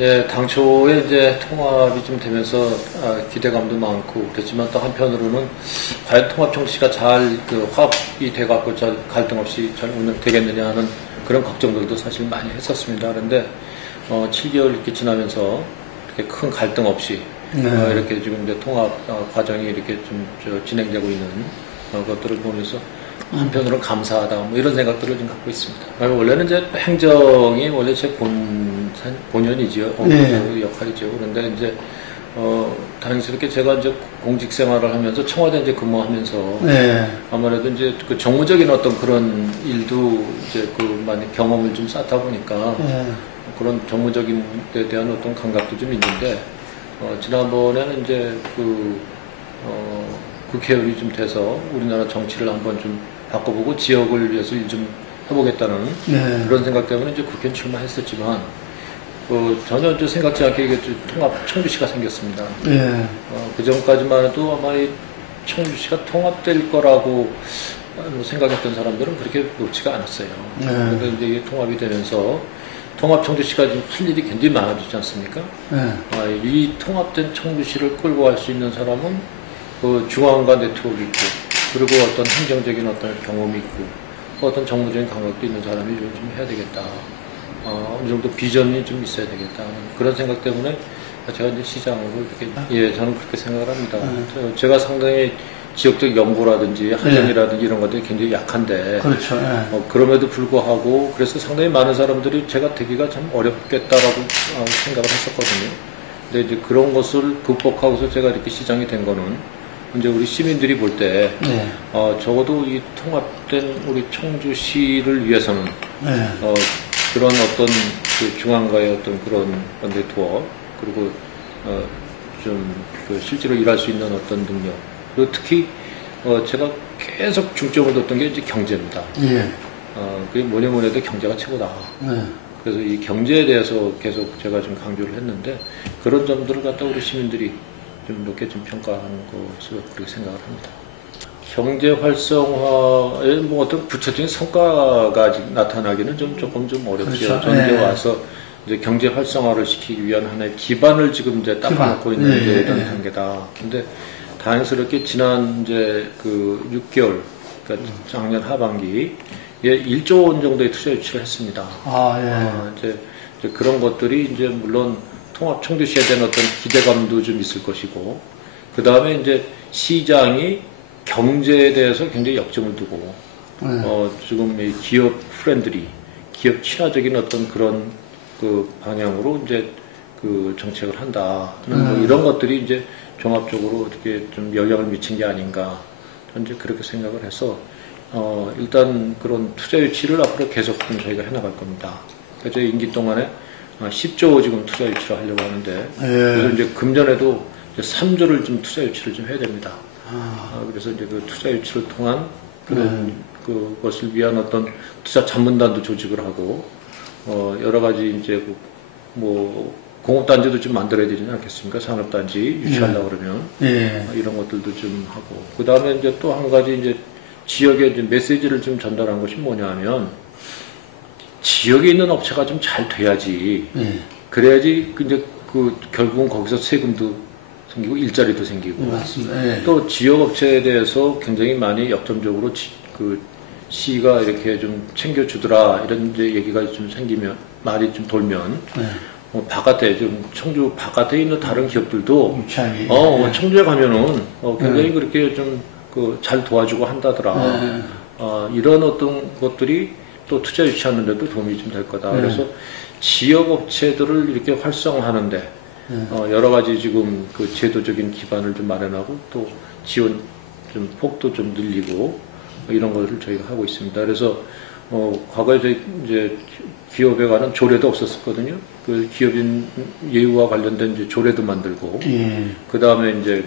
예, 당초에 이제 통합이 좀 되면서 기대감도 많고 그랬지만 또 한편으로는 과연 통합 정치가 잘 화합이 돼갖고 잘 갈등 없이 잘 운영되겠느냐 하는 그런 걱정들도 사실 많이 했었습니다. 그런데 7개월 이렇게 지나면서 이렇게 큰 갈등 없이 이렇게 지금 이제 통합 과정이 이렇게 좀 진행되고 있는 것들을 보면서 한편으로는 감사하다 뭐 이런 생각들을 좀 갖고 있습니다. 원래는 이제 행정이 원래 제 본연이지요. 역할이죠. 그런데 이제 다행스럽게 제가 이제 공직 생활을 하면서 청와대 이제 근무하면서 아무래도 이제 그 정무적인 어떤 그런 일도 이제 많이 경험을 좀 쌓다 보니까 그런 정무적인 데 대한 어떤 감각도 좀 있는데 지난번에는 이제 국회의원이 좀 돼서 우리나라 정치를 한번 좀 바꿔보고 지역을 위해서 일 좀 해보겠다는 그런 생각 때문에 이제 국회에 출마했었지만 전혀 이제 생각지 않게 이게 통합 청주시가 생겼습니다. 그 전까지만 해도 아마 이 청주시가 통합될 거라고 생각했던 사람들은 그렇게 높지가 않았어요. 그런데 이제 이게 통합이 되면서 통합 청주시가 지금 할 일이 굉장히 많아지지 않습니까? 이 통합된 청주시를 끌고 갈 수 있는 사람은 중앙과 네트워크 있고, 그리고 어떤 행정적인 어떤 경험이 있고, 어떤 정무적인 감각도 있는 사람이 좀 해야 되겠다. 어느 정도 비전이 좀 있어야 되겠다. 그런 생각 때문에 제가 이제 시장으로 이렇게, 저는 그렇게 생각을 합니다. 제가 상당히 지역적 연구라든지 학연이라든지 이런 것들이 굉장히 약한데, 그렇죠. 그럼에도 불구하고, 그래서 상당히 많은 사람들이 제가 되기가 참 어렵겠다라고 생각을 했었거든요. 근데 이제 그런 것을 극복하고서 제가 이렇게 시장이 된 거는, 이제 우리 시민들이 볼 때, 적어도 이 통합된 우리 청주시를 위해서는, 그런 어떤 중앙과의 어떤 그런 네트워크, 그리고, 실제로 일할 수 있는 어떤 능력, 그리고 특히, 제가 계속 중점을 뒀던 게 이제 경제입니다. 그게 뭐냐 해도 경제가 최고다. 그래서 이 경제에 대해서 계속 제가 좀 강조를 했는데, 그런 점들을 갖다 우리 시민들이 좀 높게 좀 평가하는 것으로 그렇게 생각을 합니다. 경제 활성화에 뭐 어떤 구체적인 성과가 아직 나타나기는 조금 어렵죠. 그렇죠. 저는 이제 와서 이제 경제 활성화를 시키기 위한 하나의 기반을 지금 이제 딱 놓고 있는 이런 단계다. 근데 다행스럽게 지난 이제 6개월, 그러니까 작년 하반기에 1조 원 정도의 투자 유치를 했습니다. 이제 그런 것들이 이제 물론 통합 청주시에 대한 어떤 기대감도 좀 있을 것이고, 그 다음에 이제 시장이 경제에 대해서 굉장히 역점을 두고, 지금 이 기업 프렌들리, 기업 친화적인 어떤 그런 방향으로 이제 정책을 한다. 뭐 이런 것들이 이제 종합적으로 이렇게 좀 영향을 미친 게 아닌가. 이제 그렇게 생각을 해서, 일단 그런 투자 유치를 앞으로 계속 좀 저희가 해나갈 겁니다. 그래서 임기 동안에 10조 지금 투자 유치를 하려고 하는데, 그래서 이제 금년에도 3조를 좀 투자 유치를 좀 해야 됩니다. 그래서 이제 그 투자 유치를 통한 그런 그것을 위한 어떤 투자 자문단도 조직을 하고, 여러 가지 이제 공업단지도 좀 만들어야 되지 않겠습니까? 산업단지 유치하려고 그러면. 이런 것들도 좀 하고. 그 다음에 이제 또 한 가지 이제 지역에 이제 메시지를 좀 전달한 것이 뭐냐 하면, 지역에 있는 업체가 좀 잘 돼야지. 그래야지 이제 결국은 거기서 세금도 생기고 일자리도 생기고. 맞습니다. 또 지역 업체에 대해서 굉장히 많이 역점적으로 시가 이렇게 좀 챙겨주더라 이런 이제 얘기가 좀 생기면, 말이 좀 돌면, 바깥에 청주 바깥에 있는 다른 기업들도 청주에 가면은 굉장히 그렇게 좀 잘 도와주고 한다더라. 이런 어떤 것들이 또 투자 유치하는데도 도움이 좀 될 거다. 그래서 지역 업체들을 이렇게 활성화하는데 여러 가지 지금 제도적인 기반을 좀 마련하고 또 지원 좀 폭도 좀 늘리고 이런 것을 저희가 하고 있습니다. 그래서 과거에 저희 이제 기업에 관한 조례도 없었거든요. 그 기업인 예우와 관련된 이제 조례도 만들고, 그 다음에 이제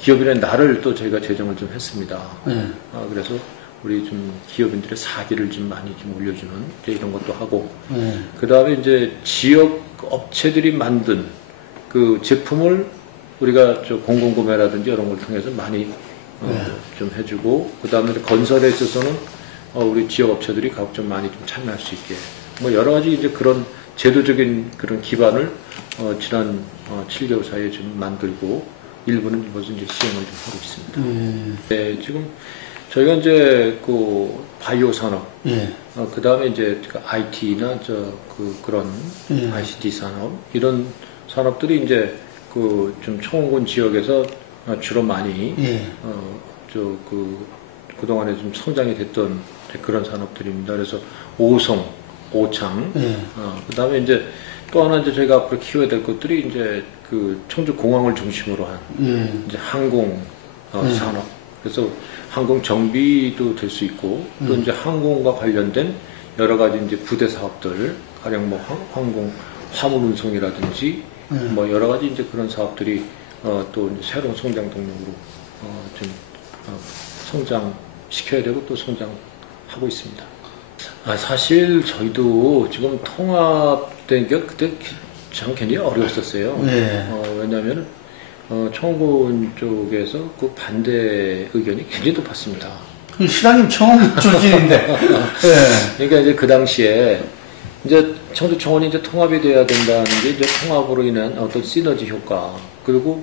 기업인의 날을 또 저희가 제정을 좀 했습니다. 그래서 우리 좀 기업인들의 사기를 좀 많이 좀 올려주는 이런 것도 하고, 그 다음에 이제 지역 업체들이 만든 그 제품을 우리가 공공구매라든지 이런 걸 통해서 많이 좀 해주고, 그 다음에 건설에 있어서는 우리 지역 업체들이 가급적 많이 좀 참여할 수 있게, 뭐 여러 가지 이제 그런 제도적인 그런 기반을 지난 7개월 사이에 좀 만들고 일부는 벌써 이제 시행을 좀 하고 있습니다. 네, 지금 저희가 이제 그 바이오 산업, 그 다음에 이제 IT나 그런 ICT 산업 이런 산업들이 이제 그 좀 청원군 지역에서 주로 많이 그동안에 좀 성장이 됐던 그런 산업들입니다. 그래서 오성, 오창, 그 다음에 이제 또 하나 이제 저희가 앞으로 키워야 될 것들이 이제 그 청주 공항을 중심으로 한 이제 항공 산업. 그래서 항공 정비도 될 수 있고 또 이제 항공과 관련된 여러 가지 이제 부대 사업들, 가령 뭐 항공 화물 운송이라든지 뭐 여러 가지 이제 그런 사업들이 또 이제 새로운 성장 동력으로 좀 성장시켜야 되고 또 성장하고 있습니다. 사실 저희도 지금 통합된 게 그때 참 굉장히 어려웠었어요. 왜냐하면 청원군 쪽에서 그 반대 의견이 굉장히 높았습니다. 시장님 청원 출신인데. 그러니까 이제 그 당시에 이제 청주 청원이 이제 통합이 돼야 된다는 게 이제 통합으로 인한 어떤 시너지 효과 그리고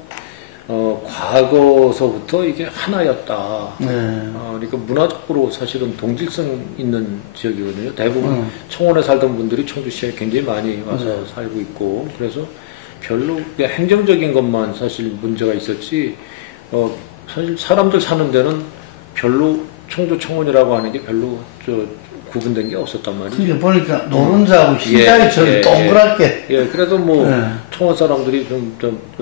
과거서부터 이게 하나였다. 그러니까 문화적으로 사실은 동질성 있는 지역이거든요. 대부분 청원에 살던 분들이 청주시에 굉장히 많이 와서 살고 있고, 그래서 별로 행정적인 것만 사실 문제가 있었지, 사실 사람들 사는 데는 별로 청주 청원이라고 하는 게 별로 구분된 게 없었단 말이죠. 그게 보니까 노른자하고 흰자리처럼 동그랗게. 그래도 뭐 청원 사람들이 좀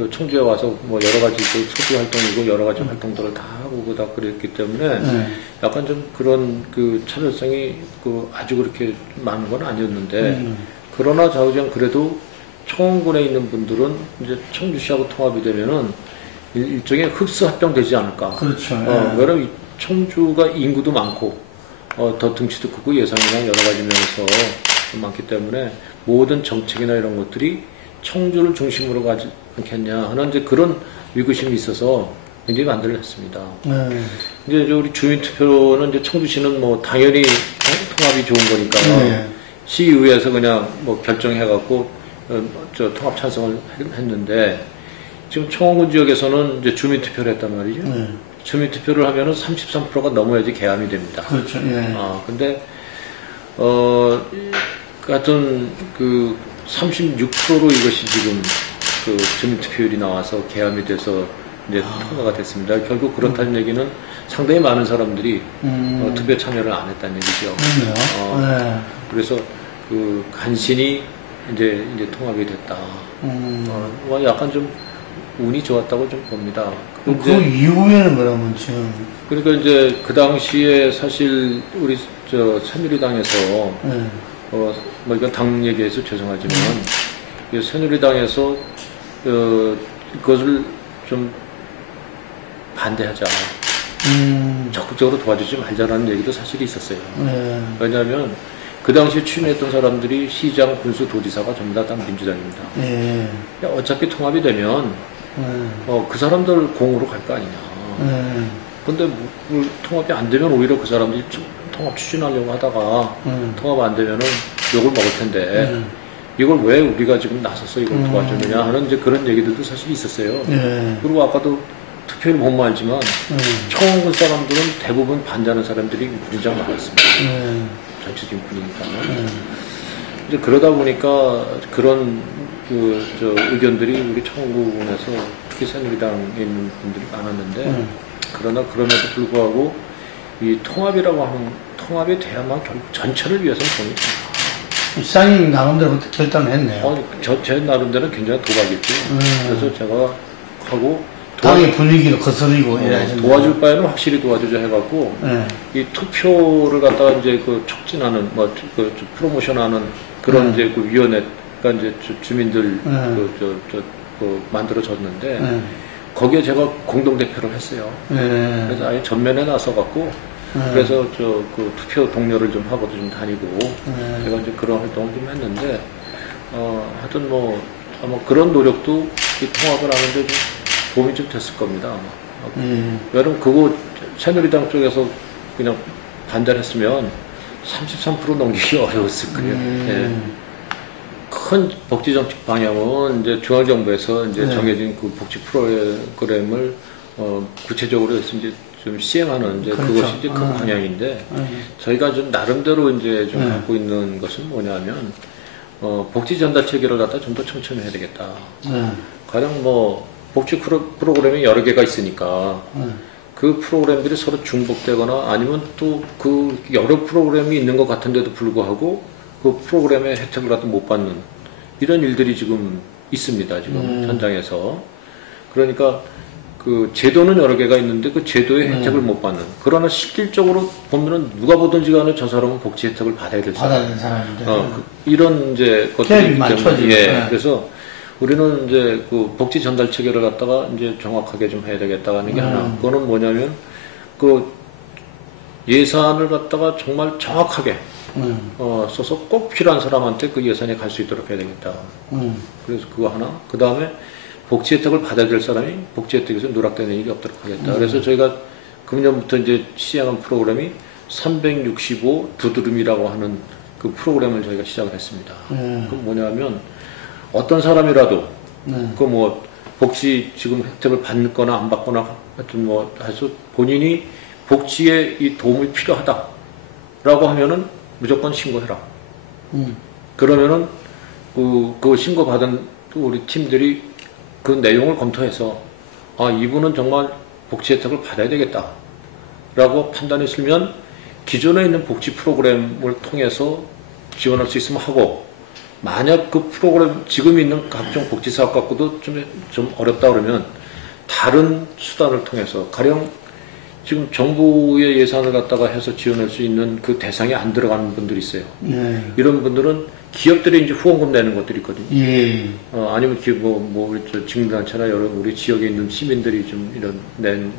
청주에 와서 뭐 여러 가지 소비 활동이고 여러 가지 활동들을 다 하고 다 그랬기 때문에 약간 좀 그런 그 차별성이 아주 그렇게 많은 건 아니었는데, 그러나 좌우지간 그래도 청원군에 있는 분들은 이제 청주시하고 통합이 되면은 일종의 흡수 합병되지 않을까. 그렇죠. 왜냐면 청주가 인구도 많고 더 등치도 크고 예산이나 여러 가지 면에서 많기 때문에 모든 정책이나 이런 것들이 청주를 중심으로 가지 않겠냐 하는 이제 그런 의구심이 있어서 굉장히 만들어 했습니다. 이제 우리 주민투표는 이제 청주시는 뭐 당연히 통합이 좋은 거니까 시의회에서 그냥 뭐 결정해갖고 통합 찬성을 했는데, 지금 청원군 지역에서는 이제 주민투표를 했단 말이죠. 주민투표를 하면은 33%가 넘어야지 개함이 됩니다. 그렇죠. 근데, 같은 36%로 이것이 지금 그 주민투표율이 나와서 개함이 돼서 이제 통과가 됐습니다. 결국 그렇다는 얘기는 상당히 많은 사람들이 투표 참여를 안 했다는 얘기죠. 그래서 간신히 이제 통합이 됐다. 약간 좀 운이 좋았다고 좀 봅니다. 그 이후에는 그러면 지금. 그러니까 이제 그 당시에 사실 우리 새누리당에서 뭐 이건 당 얘기해서 죄송하지만 새누리당에서 그것을 좀 반대하자. 적극적으로 도와주지 말자라는 얘기도 사실이 있었어요. 왜냐하면 그 당시에 취임했던 사람들이 시장, 군수, 도지사가 전부 다 민주당입니다. 어차피 통합이 되면 그 사람들 공으로 갈 거 아니냐. 근데 통합이 안 되면 오히려 그 사람들이 통합 추진하려고 하다가 통합 안 되면은 욕을 먹을 텐데 이걸 왜 우리가 지금 나서서 이걸 도와주느냐 하는 이제 그런 얘기들도 사실 있었어요. 그리고 아까도 투표율 못 말지만 청원군 사람들은 대부분 반대하는 사람들이 무지장 많았습니다. 전체적인 분위기가. 이제 그러다 보니까 그런 의견들이 우리 청원군에서 특히 새누리당에 있는 분들이 많았는데, 그러나 그럼에도 불구하고 이 통합이라고 하는 통합이 돼야만 결국 전체를 위해서는 도움이 됩니다. 시장님 나름대로 결단을 했네요. 제 나름대로는 굉장히 도박이었죠. 그래서 제가 하고 당의 분위기를 거스르고 도와줄 바에는 확실히 도와주자 해갖고 이 투표를 갖다가 이제 촉진하는 프로모션하는 그런 이제 위원회가 이제 주민들 만들어졌는데 거기에 제가 공동 대표를 했어요. 그래서 아예 전면에 나서갖고 그래서 투표 동료를 좀 하고도 좀 다니고 제가 이제 그런 활동을 좀 했는데 하여튼 아마 그런 노력도 이 통합을 하는데 좀 도움이 좀 됐을 겁니다, 아마. 왜냐면 그거 새누리당 쪽에서 그냥 반대를 했으면 33% 넘기기 어려웠을 거예요. 큰 복지 정책 방향은 이제 중앙정부에서 이제 정해진 그 복지 프로그램을 구체적으로 이제 좀 시행하는 이제 그렇죠. 그것이 이제 큰 방향인데 저희가 좀 나름대로 이제 좀 갖고 있는 것은 뭐냐면 복지 전달 체계를 갖다 좀 더 청천해야 되겠다. 가령 뭐 복지 프로그램이 여러 개가 있으니까 그 프로그램들이 서로 중복되거나 아니면 또 그 여러 프로그램이 있는 것 같은데도 불구하고 그 프로그램의 혜택을 갖다 못 받는 이런 일들이 지금 있습니다. 지금 현장에서. 그러니까 그 제도는 여러 개가 있는데 그 제도의 혜택을 못 받는. 그러나 실질적으로 보면은 누가 보든지 간에 저 사람은 복지 혜택을 받아야 될 사람인데. 이런 이제 것들이 있기 때문에. 예. 그래서 우리는 이제 그 복지 전달 체계를 갖다가 이제 정확하게 좀 해야 되겠다는 게 하나. 그거는 뭐냐면 그 예산을 갖다가 정말 정확하게 써서 꼭 필요한 사람한테 그 예산이 갈 수 있도록 해야 되겠다. 그래서 그거 하나. 그 다음에 복지 혜택을 받아야 될 사람이 복지 혜택에서 누락되는 일이 없도록 하겠다. 그래서 저희가 금년부터 이제 시행한 프로그램이 365 두드름이라고 하는 그 프로그램을 저희가 시작을 했습니다. 그건 뭐냐면 어떤 사람이라도 그 뭐 복지 지금 혜택을 받거나 안 받거나 하여튼 뭐 해서 본인이 복지에 이 도움이 필요하다라고 하면은 무조건 신고해라. 그러면은 그 신고받은 우리 팀들이 그 내용을 검토해서 아 이분은 정말 복지 혜택을 받아야 되겠다라고 판단했으면 기존에 있는 복지 프로그램을 통해서 지원할 수 있으면 하고 만약 그 프로그램 지금 있는 각종 복지 사업 갖고도 좀 어렵다 그러면 다른 수단을 통해서 가령 지금 정부의 예산을 갖다가 해서 지원할 수 있는 그 대상에 안 들어가는 분들이 있어요. 이런 분들은 기업들이 이제 후원금 내는 것들이 있거든요. 아니면 우리 직무단체나 여러 우리 지역에 있는 시민들이 좀 이런 낸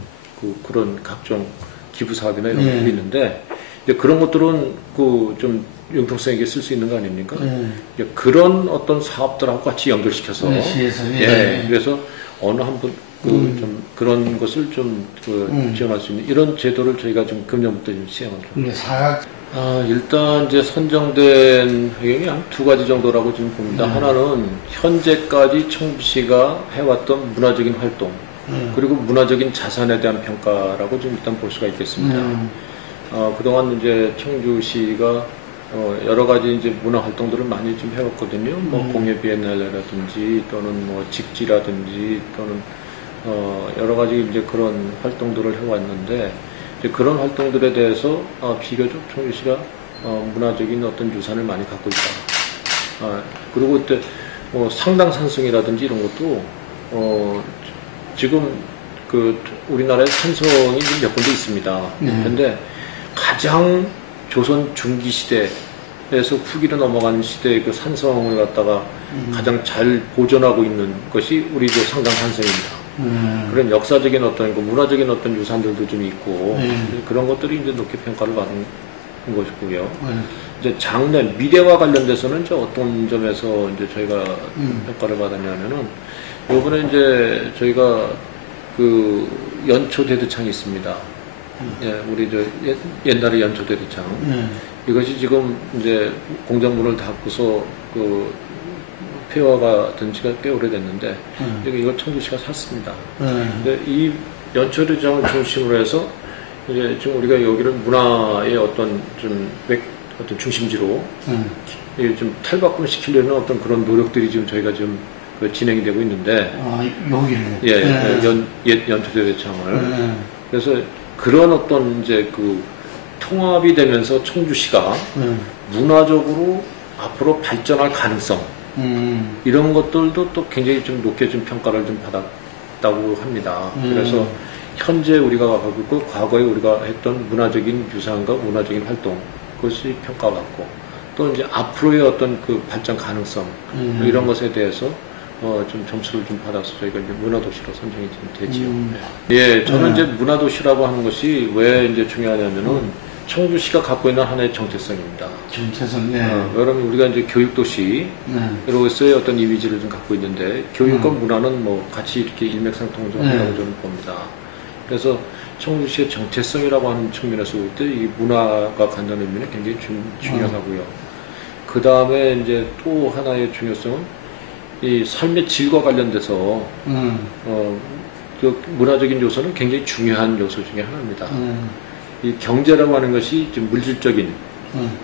그런 각종 기부 사업이나 이런 것들이 있는데 이제 그런 것들은 그 좀 융통성 있게 쓸 수 있는 거 아닙니까? 이제 그런 어떤 사업들하고 같이 연결시켜서 그래서 어느 한 분 좀 그런 것을 좀 지원할 수 있는 이런 제도를 저희가 좀 금년부터 좀 시행을 좀. 일단 이제 선정된 회경이 한 두 가지 정도라고 지금 봅니다. 하나는 현재까지 청주시가 해왔던 문화적인 활동 그리고 문화적인 자산에 대한 평가라고 좀 일단 볼 수가 있겠습니다. 그동안 이제 청주시가 여러 가지 이제 문화 활동들을 많이 좀 해왔거든요. 뭐 공예 비엔날레라든지 또는 뭐 직지라든지 또는 여러 가지 이제 그런 활동들을 해왔는데 이제 그런 활동들에 대해서 비교적 청주시가 문화적인 어떤 유산을 많이 갖고 있다. 그리고 그때 뭐 상당 산성이라든지 이런 것도 지금 그 우리나라에 산성이 몇 군데 있습니다. 그런데 가장 조선 중기 시대에서 후기로 넘어가는 시대의 그 산성을 갖다가 가장 잘 보존하고 있는 것이 우리 그 상당 산성입니다. 그런 역사적인 어떤 그 문화적인 어떤 유산들도 좀 있고 그런 것들이 이제 높게 평가를 받은 것이고요. 이제 장래 미래와 관련돼서는 이제 어떤 점에서 이제 저희가 평가를 받았냐면은 이번에 이제 저희가 그 연초 대두창이 있습니다. 우리 옛날에 연초 대두창 이것이 지금 이제 공장문을 닫고서 그 폐허가 된 지가 꽤 오래됐는데 이걸 청주시가 샀습니다. 근데 이 연초 대두창을 중심으로 해서 이제 지금 우리가 여기를 문화의 어떤 어떤 중심지로 좀 탈바꿈 시키려는 어떤 그런 노력들이 지금 저희가 지금 진행이 되고 있는데 여기를 옛 연초 대두창을 그래서 그런 어떤 이제 그 통합이 되면서 청주시가 문화적으로 앞으로 발전할 가능성 이런 것들도 또 굉장히 좀 높게 좀 평가를 좀 받았다고 합니다. 그래서 현재 우리가 하고 있고 과거에 우리가 했던 문화적인 유산과 문화적인 활동 그것이 평가받고 또 이제 앞으로의 어떤 그 발전 가능성 이런 것에 대해서 좀 점수를 좀 받아서 저희가 이제 문화도시로 선정이 좀 되지요. 저는 이제 문화도시라고 하는 것이 왜 이제 중요하냐면은 청주시가 갖고 있는 하나의 정체성입니다. 여러분 우리가 이제 교육도시로서의 어떤 이미지를 좀 갖고 있는데 교육과 문화는 뭐 같이 이렇게 일맥상통하다고 저는 봅니다. 그래서 청주시의 정체성이라고 하는 측면에서 볼 때 이 문화가 갖는 의미는 굉장히 중요하고요. 그 다음에 이제 또 하나의 중요성은 이 삶의 질과 관련돼서 그 문화적인 요소는 굉장히 중요한 요소 중에 하나입니다. 이 경제라고 하는 것이 좀 물질적인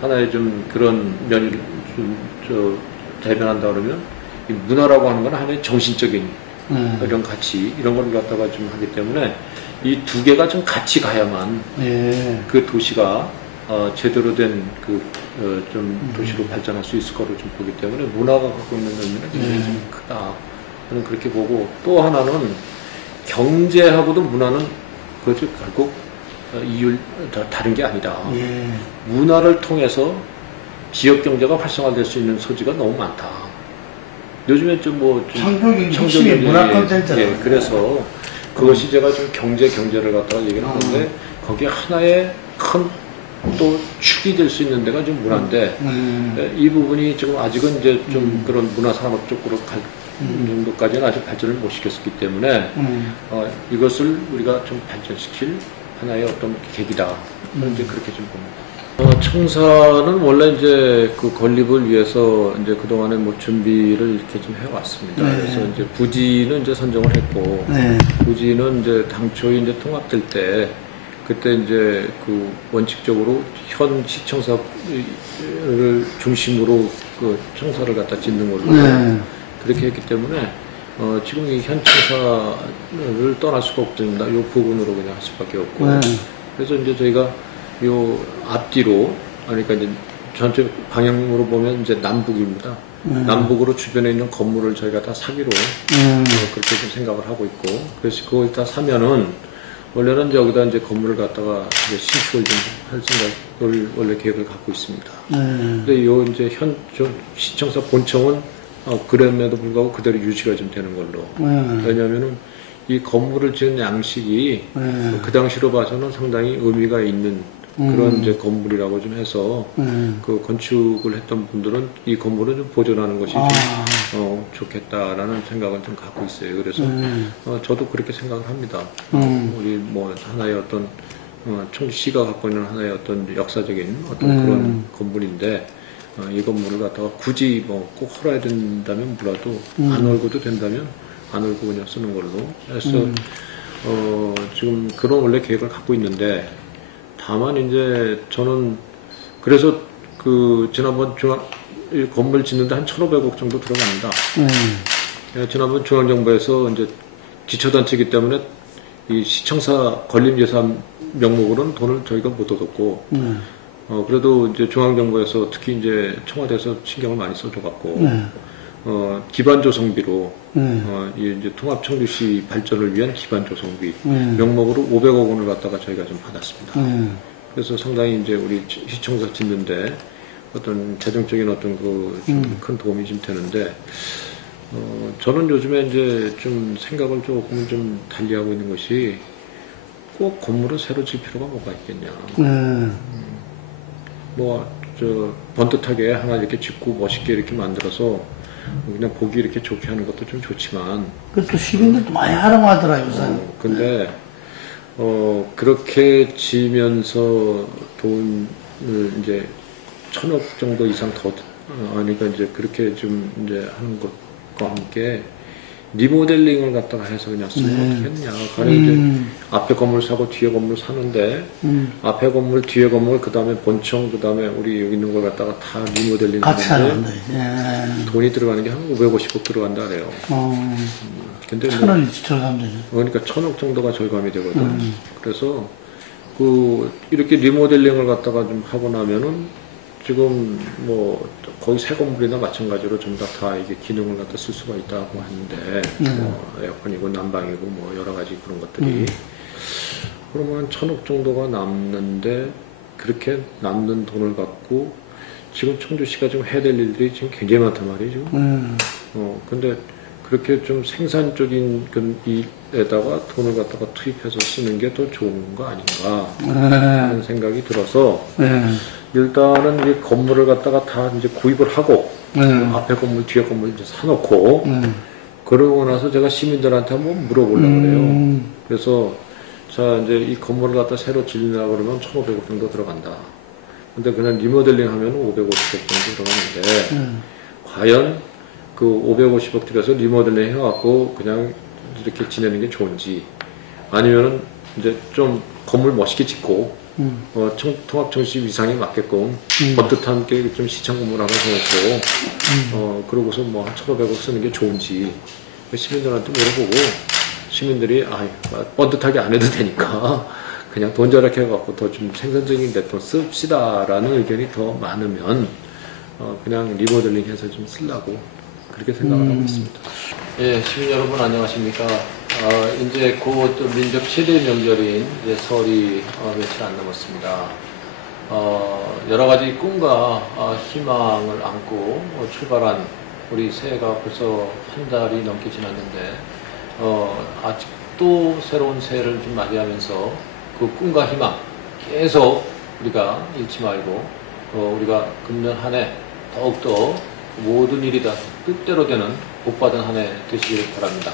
하나의 좀 그런 면을 좀 대변한다 그러면 이 문화라고 하는 건 하나의 정신적인 이런 가치 이런 걸 갖다가 좀 하기 때문에 이 두 개가 좀 같이 가야만 그 도시가 제대로 된 그 좀 도시로 발전할 수 있을 거로 좀 보기 때문에 문화가 갖고 있는 의미는 굉장히 좀 크다. 저는 그렇게 보고 또 하나는 경제하고도 문화는 그것이 결국 이율 다른 게 아니다. 문화를 통해서 지역 경제가 활성화될 수 있는 소지가 너무 많다. 요즘에 좀 창조적인 문화 콘텐츠잖아요. 그래서 그것이 제가 좀 경제를 갖다가 얘기를 하는데 거기에 하나의 큰 또 축이 될 수 있는 데가 좀 문화인데 이 부분이 지금 아직은 이제 좀 그런 문화 산업 쪽으로 갈 정도까지는 아직 발전을 못 시켰기 때문에 이것을 우리가 좀 발전시킬 하나의 어떤 계기다. 이제 그렇게 좀 봅니다. 청사는 원래 이제 그 건립을 위해서 이제 그동안에 뭐 준비를 이렇게 좀 해왔습니다. 그래서 이제 부지는 이제 선정을 했고, 부지는 이제 당초 이제 통합될 때, 그때 이제 그 원칙적으로 현 시청사를 중심으로 그 청사를 갖다 짓는 걸로 그렇게 했기 때문에 지금 이 현 청사를 떠날 수가 없습니다. 이 부분으로 그냥 할 수밖에 없고. 그래서 이제 저희가 요 앞뒤로, 그러니까 이제 전체 방향으로 보면 이제 남북입니다. 남북으로 주변에 있는 건물을 저희가 다 사기로 그렇게 좀 생각을 하고 있고, 그래서 그걸 다 사면은 원래는 여기다 이제 건물을 갖다가 이제 신축을 좀 할 생각을 원래 계획을 갖고 있습니다. 근데 요 이제 현 시청사 본청은 그럼에도 불구하고 그대로 유지가 좀 되는 걸로. 왜냐하면은 이 건물을 지은 양식이 그 당시로 봐서는 상당히 의미가 있는 그런 이제 건물이라고 좀 해서 그 건축을 했던 분들은 이 건물을 좀 보존하는 것이 좀 좋겠다라는 생각을 좀 갖고 있어요. 그래서 저도 그렇게 생각을 합니다. 우리 뭐 하나의 어떤 청주시가 갖고 있는 하나의 어떤 역사적인 어떤 그런 건물인데 이 건물을 갖다가 굳이 뭐 꼭 헐어야 된다면 몰라도 안 헐고도 된다면 안 헐고 그냥 쓰는 걸로 해서 지금 그런 원래 계획을 갖고 있는데 다만 이제 저는 그래서 그 지난번 건물 짓는데 한 1,500억 정도 들어갑니다. 지난번 중앙정부에서 이제 기초단체이기 때문에 이 시청사 건립 예산 명목으로는 돈을 저희가 못 얻었고 그래도 이제 중앙정부에서 특히 이제 청와대에서 신경을 많이 써줘갖고 기반 조성비로 이제 통합 청주시 발전을 위한 기반 조성비 명목으로 500억 원을 갖다가 저희가 좀 받았습니다. 그래서 상당히 이제 우리 시청사 짓는데 어떤 재정적인 어떤 그 큰 도움이 좀 되는데 저는 요즘에 이제 좀 생각을 조금 좀 달리하고 있는 것이 꼭 건물을 새로 질 필요가 뭐가 있겠냐. 번듯하게 하나 이렇게 짓고 멋있게 이렇게 만들어서 그냥 보기 이렇게 좋게 하는 것도 좀 좋지만. 그것도 시민들도 많이 활용하더라, 요새. 근데, 그렇게 지으면서 돈을 이제 1,000억 정도 이상 더, 그러니까 이제 그렇게 좀 이제 하는 것과 함께 리모델링을 갖다가 해서 그냥 쓰면 어떻게 했냐. 가령 이제 앞에 건물 사고 뒤에 건물 사는데 앞에 건물, 뒤에 건물, 그 다음에 본청, 그 다음에 우리 여기 있는 걸 갖다가 다 리모델링 하는데 돈이 들어가는 게 한 550억 들어간다 그래요. 근데 1,000원이 절감되죠. 그러니까 1,000억 정도가 절감이 되거든. 그래서 이렇게 리모델링을 갖다가 좀 하고 나면은 지금 뭐 거의 새 건물이나 마찬가지로 전부 다 이게 기능을 갖다 쓸 수가 있다고 하는데 뭐 에어컨이고 난방이고 뭐 여러 가지 그런 것들이 그러면 1,000억 정도가 남는데 그렇게 남는 돈을 갖고 지금 청주시가 지금 해야 될 일들이 지금 굉장히 많단 말이에요. 근데 그렇게 좀 생산적인 일에다가 돈을 갖다가 투입해서 쓰는 게 더 좋은 거 아닌가 하는 생각이 들어서 일단은 이 건물을 갖다가 다 이제 구입을 하고 앞에 건물, 뒤에 건물 이제 사놓고 그러고 나서 제가 시민들한테 한번 물어보려고 그래요. 그래서 자 이제 이 건물을 갖다 새로 지으려고 그러면 1,500억 정도 들어간다. 근데 그냥 리모델링 하면 550억 정도 들어가는데, 과연 그 550억 들여서 리모델링 해갖고 그냥 이렇게 지내는 게 좋은지, 아니면은 이제 좀 건물 멋있게 짓고, 통합정시 위상에 맞게끔 번듯한 게 좀 시청 건물 하나 세웠고, 그러고서 뭐 한 1,500억 쓰는 게 좋은지, 시민들한테 물어보고, 시민들이, 번듯하게 안 해도 되니까, 그냥 돈 절약해 갖고 더 좀 생산적인 데 더 씁시다라는 의견이 더 많으면, 그냥 리모델링 해서 좀 쓰려고 그렇게 생각을 하고 있습니다. 예, 시민 여러분 안녕하십니까. 이제 곧 민족 최대 명절인 이제 설이 며칠 안 남았습니다. 여러 가지 꿈과 희망을 안고 출발한 우리 새해가 벌써 한 달이 넘게 지났는데, 아직도 새로운 새해를 좀 맞이하면서 그 꿈과 희망 계속 우리가 잃지 말고, 우리가 금년 한 해 더욱더 모든 일이 다 뜻대로 되는 복받은 한 해 되시길 바랍니다.